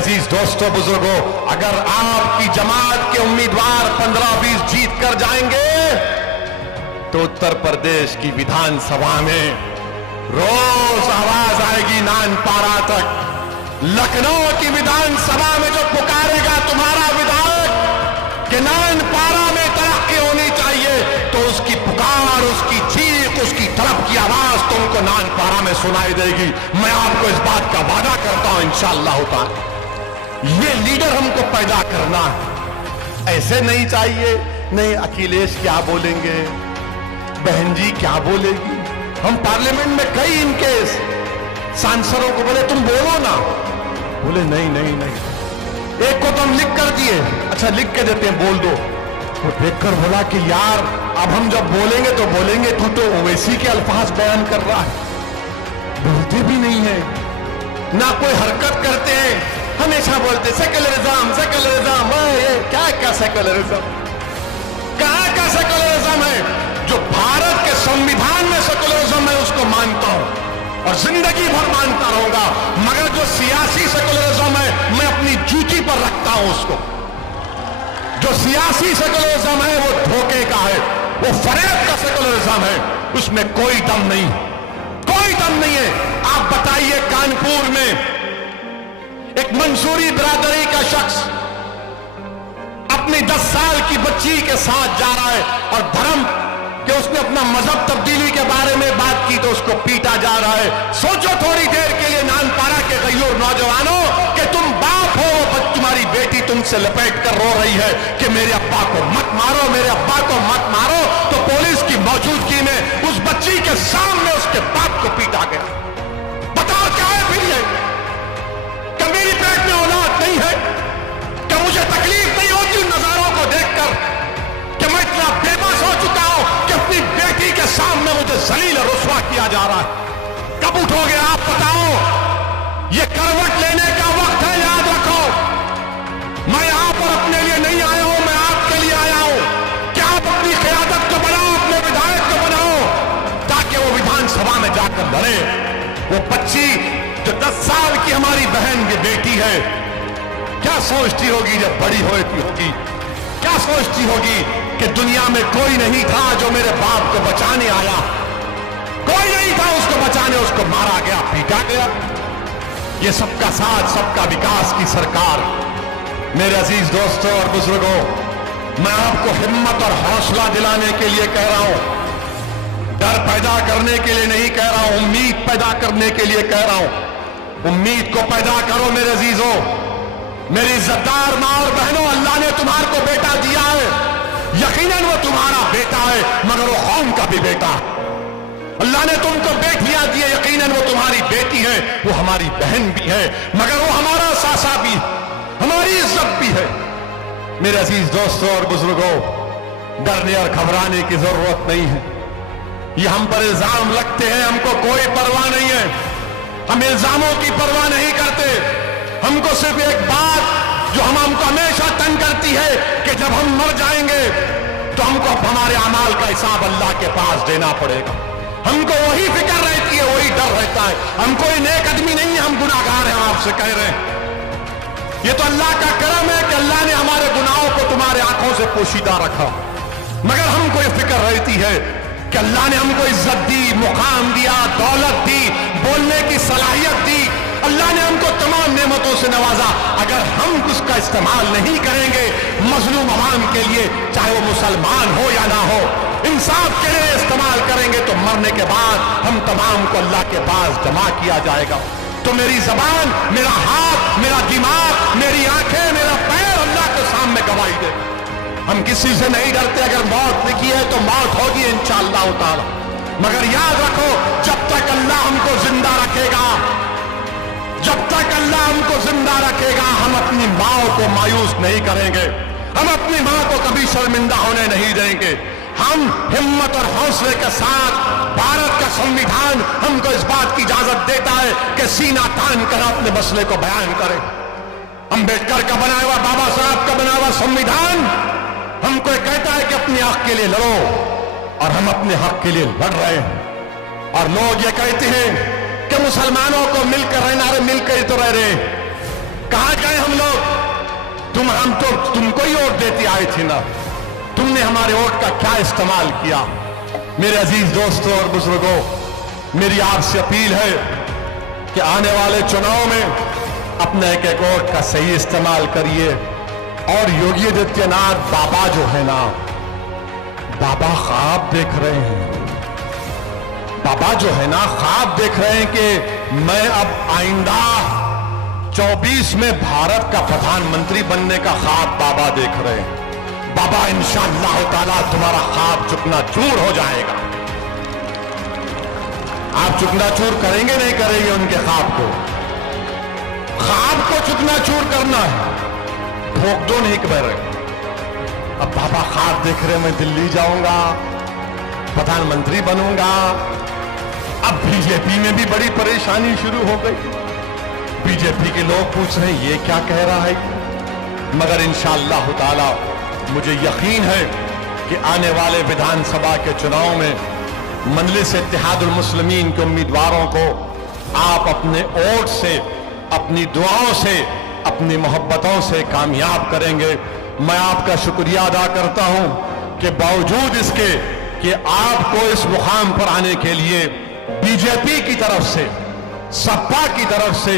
अजीज दोस्तों बुजुर्गों, अगर आपकी जमात के उम्मीदवार 15-20 जीत कर जाएंगे तो उत्तर प्रदेश की विधानसभा में रोज आवाज आएगी नानपारा तक। लखनऊ की विधानसभा में जो पुकारेगा तुम्हारा विधायक कि नानपारा में तरक्की होनी चाहिए, तो उसकी पुकार, उसकी चीख, उसकी तड़प की आवाज तुमको नानपारा में सुनाई देगी। मैं आपको इस बात का वादा करता हूं इंशाअल्लाह ताला। ये लीडर हमको पैदा करना है। ऐसे नहीं चाहिए नहीं अखिलेश क्या बोलेंगे, बहन जी क्या बोलेगी। हम पार्लियामेंट में कई इनके सांसदों को बोले तुम बोलो ना, बोले नहीं नहीं नहीं। एक को तो हम लिख कर दिए, अच्छा लिख के देते हैं बोल दो। वो देखकर बोला कि यार अब हम जब बोलेंगे तो बोलेंगे, तू तो ओवैसी के अल्फाज बयान कर रहा है। बोलते भी नहीं है ना, कोई हरकत करते हैं, हमेशा बोलते सेक्युलरिज्म सेक्युलरिज्म। ये क्या क्या सेक्युलरिज्म, कहां का सेक्युलरिज्म है? जो भारत के संविधान में सेक्युलरिज्म है उसको मानता हूं और जिंदगी भर मानता रहूंगा, मगर जो सियासी सेक्युलरिज्म है मैं अपनी जूती पर रखता हूं उसको। जो सियासी सेक्युलरिज्म है वो धोखे का है, वो फरेब का सेक्युलरिज्म है, उसमें कोई दम नहीं, कोई दम नहीं है। आप बताइए कानपुर में एक मंसूरी बिरादरी का शख्स अपनी 10 साल की बच्ची के साथ जा रहा है और धर्म कि उसने अपना मजहब तब्दीली के बारे में बात की तो उसको पीटा जा रहा है। सोचो थोड़ी देर के लिए नानपारा के गयूर नौजवानों कि तुम बाप हो, तुम्हारी बेटी तुमसे लपेट कर रो रही है कि मेरे अब्बा को मत मारो, मेरे अब्बा को मत मारो, तो पुलिस की मौजूदगी में उस बच्ची के सामने उसके बाप को पीटा गया। बताओ क्या है फिर ये? क्या मेरी पेट में औलाद नहीं है? क्या मुझे तकलीफ नहीं होती उन नजारों को देखकर कि मैं इतना बेबस हो चुका हूं कि अपनी बेटी के सामने मुझे जलील और रुस्वा किया जा रहा है? कब उठोगे आप बताओ? ये करवट लेने का वक्त है, याद रखो। मैं यहां पर अपने लिए नहीं आया हूं, मैं आपके लिए आया हूं कि आप अपनी क़यादत को बनाओ, अपने विधायक को बनाओ ताकि वो विधानसभा में जाकर लड़े। वो बच्ची जो 10 साल की हमारी बहन की बेटी है, क्या सोचती होगी जब बड़ी होगी? क्या सोचती होगी कि दुनिया में कोई नहीं था जो मेरे बाप को बचाने आया, कोई नहीं था उसको बचाने, उसको मारा गया, पीटा गया। ये सबका साथ, सबका विकास की सरकार। मेरे अजीज दोस्तों और बुजुर्गों, मैं आपको हिम्मत और हौसला दिलाने के लिए कह रहा हूं, डर पैदा करने के लिए नहीं कह रहा हूं, उम्मीद पैदा करने के लिए कह रहा हूं। उम्मीद को पैदा करो मेरे अजीजों, मेरी इज्जतदार मां और बहनों, अल्लाह ने तुम्हारे को बेटा दिया है, यकीनन वो तुम्हारा बेटा है, मगर वो कौम का भी बेटा है। अल्लाह ने तुमको बेटियां दी है, यकीनन वो तुम्हारी बेटी है, वो हमारी बहन भी है, मगर वो हमारा सासा भी, हमारी इज्जत भी है। मेरे अजीज दोस्तों और बुजुर्गों, डरने और घबराने की जरूरत नहीं है। ये हम पर इल्जाम लगते हैं, हमको कोई परवाह नहीं है, हम इल्जामों की परवाह नहीं करते। हमको सिर्फ एक बात जो हमको हमेशा तंग करती है कि जब हम मर जाएंगे तो हमको हमारे अमाल का हिसाब अल्लाह के पास देना पड़ेगा। हमको वही फिक्र रहती है, वही डर रहता है। हम कोई नेक आदमी नहीं है, हम गुनाहगार हैं, आपसे कह रहे हैं। ये तो अल्लाह का करम है कि अल्लाह ने हमारे गुनाहों को तुम्हारे आंखों से पोशीदा रखा, मगर हमको ये फिक्र रहती है कि अल्लाह ने हमको इज्जत दी, मुकाम दिया, दौलत दी, बोलने की सलाहियत दी, अल्लाह ने हमको तमाम नेमतों से नवाजा। अगर हम उसका इस्तेमाल नहीं करेंगे मजलूम अवाम के लिए, चाहे वो मुसलमान हो या ना हो, इंसाफ के लिए इस्तेमाल करेंगे तो मरने के बाद हम तमाम को अल्लाह के पास जमा किया जाएगा। तो मेरी जबान, मेरा हाथ, मेरा दिमाग, मेरी आंखें, मेरा पैर अल्लाह के सामने गवाही दे। हम किसी से नहीं डरते, अगर मौत लिखी है तो मौत होगी इंशाअल्लाह ताला, मगर याद रखो जब तक अल्लाह हमको जिंदा रखेगा, जब तक अल्लाह हमको जिंदा रखेगा, हम अपनी माँ को मायूस नहीं करेंगे, हम अपनी माँ को कभी शर्मिंदा होने नहीं देंगे। हम हिम्मत और हौसले के साथ, भारत का संविधान हमको इस बात की इजाजत देता है कि सीना तान कर अपने मसले को बयान करें। अम्बेडकर का बनाया हुआ, बाबा साहब का बनाया हुआ संविधान हमको कहता है कि अपने हक के लिए लड़ो, और हम अपने हक के लिए लड़ रहे हैं। और लोग ये कहते हैं कि मुसलमानों को मिलकर रहना, अरे मिलकर ही तो रह रहे, कहां गए हम तो तुमको ही वोट देती आई थी ना, तुमने हमारे वोट का क्या इस्तेमाल किया? मेरे अजीज दोस्तों और बुजुर्गों, मेरी आपसे अपील है कि आने वाले चुनाव में अपने एक एक वोट का सही इस्तेमाल करिए। और योगी आदित्यनाथ बाबा जो है ना, बाबा ख्वाब देख रहे हैं, बाबा जो है ना ख्वाब देख रहे हैं कि मैं अब आइंदा 24 में भारत का प्रधानमंत्री बनने का ख्वाब बाबा देख रहे हैं। बाबा इंशाअल्लाह ताला तुम्हारा ख्वाब चुकना चूर हो जाएगा। आप चुकना चूर करेंगे नहीं करेंगे उनके ख्वाब को? ख्वाब को चुकना चूर करना है, ठोक दो नहीं कर रहे। अब बाबा ख्वाब देख रहे मैं दिल्ली जाऊंगा, प्रधानमंत्री बनूंगा। अब बीजेपी में भी बड़ी परेशानी शुरू हो गई। बीजेपी के लोग पूछ रहे हैं ये क्या कह रहा है, मगर इंशाअल्लाह ताला मुझे यकीन है कि आने वाले विधानसभा के चुनाव में मजलिस इत्तेहादुल मुस्लिमीन के उम्मीदवारों को आप अपने वोट से, अपनी दुआओं से, अपनी मोहब्बतों से कामयाब करेंगे। मैं आपका शुक्रिया अदा करता हूं कि बावजूद इसके कि आपको इस मुकाम पर आने के लिए बीजेपी की तरफ से, सपा की तरफ से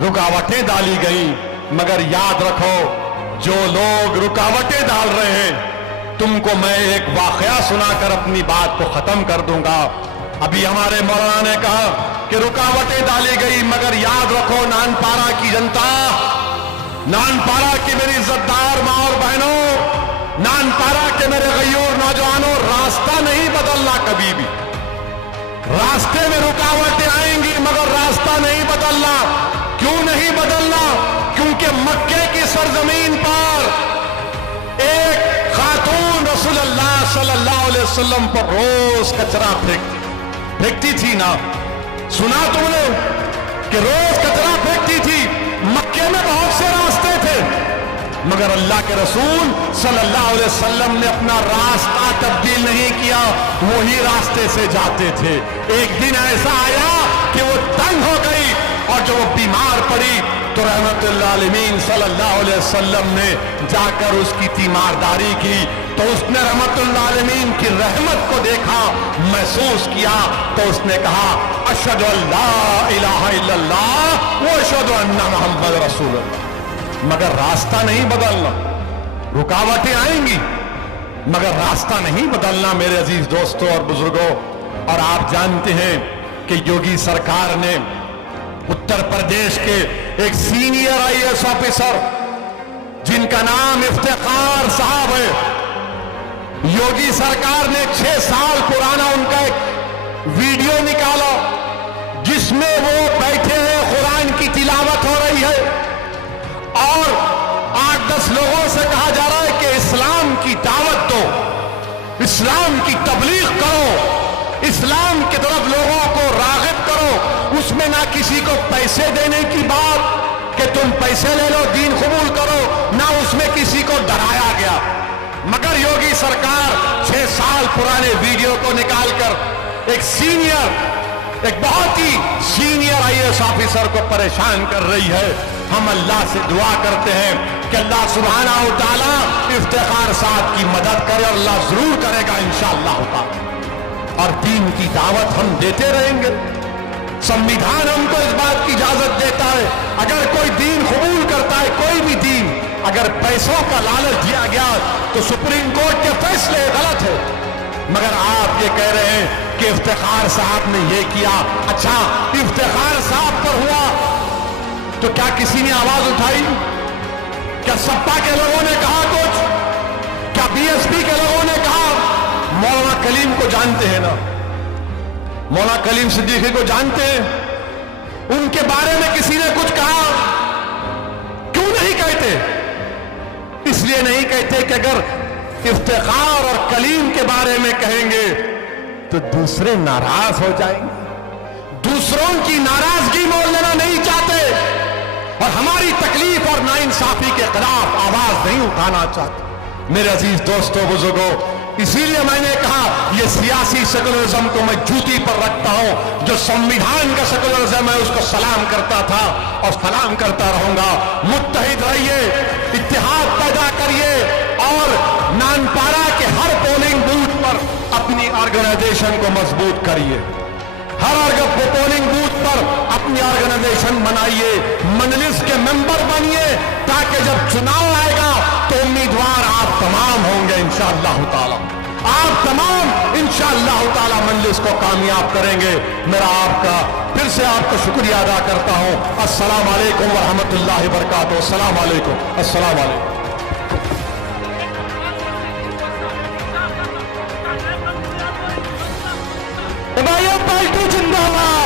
रुकावटें डाली गई, मगर याद रखो जो लोग रुकावटें डाल रहे हैं, तुमको मैं एक वाकया सुनाकर अपनी बात को खत्म कर दूंगा। अभी हमारे मौलाना ने कहा कि रुकावटें डाली गई, मगर याद रखो नानपारा की जनता, नानपारा की मेरी इज्जतदार मां और बहनों, नानपारा के मेरे गयूर नौजवानों, रास्ता नहीं बदलना कभी भी। रास्ते में रुकावटें आएंगी मगर रास्ता नहीं बदलना। क्यों नहीं बदलना? क्योंकि मक्के की सरजमीन पर एक खातून रसूलुल्लाह सल्लल्लाहु अलैहि वसल्लम पर रोज कचरा फेंकती थी ना, सुना तुमने कि रोज कचरा फेंकती थी। मक्के में बहुत से रास्ते थे, मगर अल्लाह के रसूल सल्लल्लाहु अलैहि वसल्लम ने अपना रास्ता तब्दील नहीं किया, वही रास्ते से जाते थे। एक दिन ऐसा आया कि वो तंग हो गई और जब वो बीमार पड़ी तो रहमतुल्लिल आलमीन सल्लल्लाहु अलैहि वसल्लम ने जाकर उसकी तीमारदारी की, तो उसने रहमतुल्लिल आलमीन की रहमत को देखा, महसूस किया, तो उसने कहा अशहदु अल्ला इलाहा इल्लल्लाह व अशहदु अन्ना मुहम्मद रसूलुल्लाह। मगर रास्ता नहीं बदलना। रुकावटें आएंगी मगर रास्ता नहीं बदलना मेरे अजीज दोस्तों और बुजुर्गों। और आप जानते हैं कि योगी सरकार ने उत्तर प्रदेश के एक सीनियर आईएएस ऑफिसर जिनका नाम इफ्तिखार साहब है, योगी सरकार ने 6 साल पुराना उनका एक वीडियो निकाला जिसमें वो बैठे हैं, कुरान की तिलावत हो रही है और 8-10 लोगों से कहा जा रहा है कि इस्लाम की दावत दो, इस्लाम की तबलीग करो, इस्लाम की तरफ लोगों को राग़िब करो। उसमें ना किसी को पैसे देने की बात कि तुम पैसे ले लो दीन कबूल करो, ना उसमें किसी को डराया गया। मगर योगी सरकार 6 साल पुराने वीडियो को निकालकर एक बहुत ही सीनियर आईएएस ऑफिसर को परेशान कर रही है। हम अल्लाह से दुआ करते हैं कि अल्लाह सुब्हानहू व तआला इफ्तिखार साहब की मदद करे, और अल्लाह जरूर करेगा इंशाअल्लाह ताला। और दीन की दावत हम देते रहेंगे। संविधान हमको इस बात की इजाजत देता है, अगर कोई दीन कबूल करता है, कोई भी दीन, अगर पैसों का लालच दिया गया तो सुप्रीम कोर्ट के फैसले गलत है। मगर आप ये कह रहे हैं कि इफ्तिखार साहब ने ये किया। अच्छा, इफ्तिखार साहब पर हुआ तो क्या किसी ने आवाज उठाई? क्या सपा के लोगों ने कहा कुछ? क्या बीएसपी के लोगों ने कहा? मौलाना कलीम को जानते हैं ना, मौलाना कलीम सिद्दीकी को जानते हैं, उनके बारे में किसी ने कुछ कहा? क्यों नहीं कहते? इसलिए नहीं कहते कि अगर इफ्तिखार और कलीम के बारे में कहेंगे तो दूसरे नाराज हो जाएंगे, दूसरों की नाराजगी मोल लेना नहीं चाहते और हमारी तकलीफ और नाइंसाफी के खिलाफ आवाज नहीं उठाना चाहते। मेरे अजीज दोस्तों बुजुर्गों, इसीलिए मैंने कहा यह सियासी सेकुलरिज्म को मैं जूती पर रखता हूं। जो संविधान का सेकुलरिज्म है उसको सलाम करता था और सलाम करता रहूंगा। मुत्तहिद रहिए, ऑर्गेनाइजेशन को मजबूत करिए। हर पोलिंग बूथ पर अपनी ऑर्गेनाइजेशन बनाइए, मजलिस के मेंबर बनिए, ताकि जब चुनाव आएगा तो उम्मीदवार आप तमाम होंगे इंशाअल्लाह ताला। आप तमाम इंशाअल्लाह ताला मजलिस को कामयाब करेंगे। मेरा आपका फिर से आपका शुक्रिया अदा करता हूं। अस्सलाम वालेकुम व रहमतुल्लाहि व बरकातुहू। अस्सलाम वालेकुम, अस्सलाम वालेकुम। भाइयों पार्टी जिंदाबाद।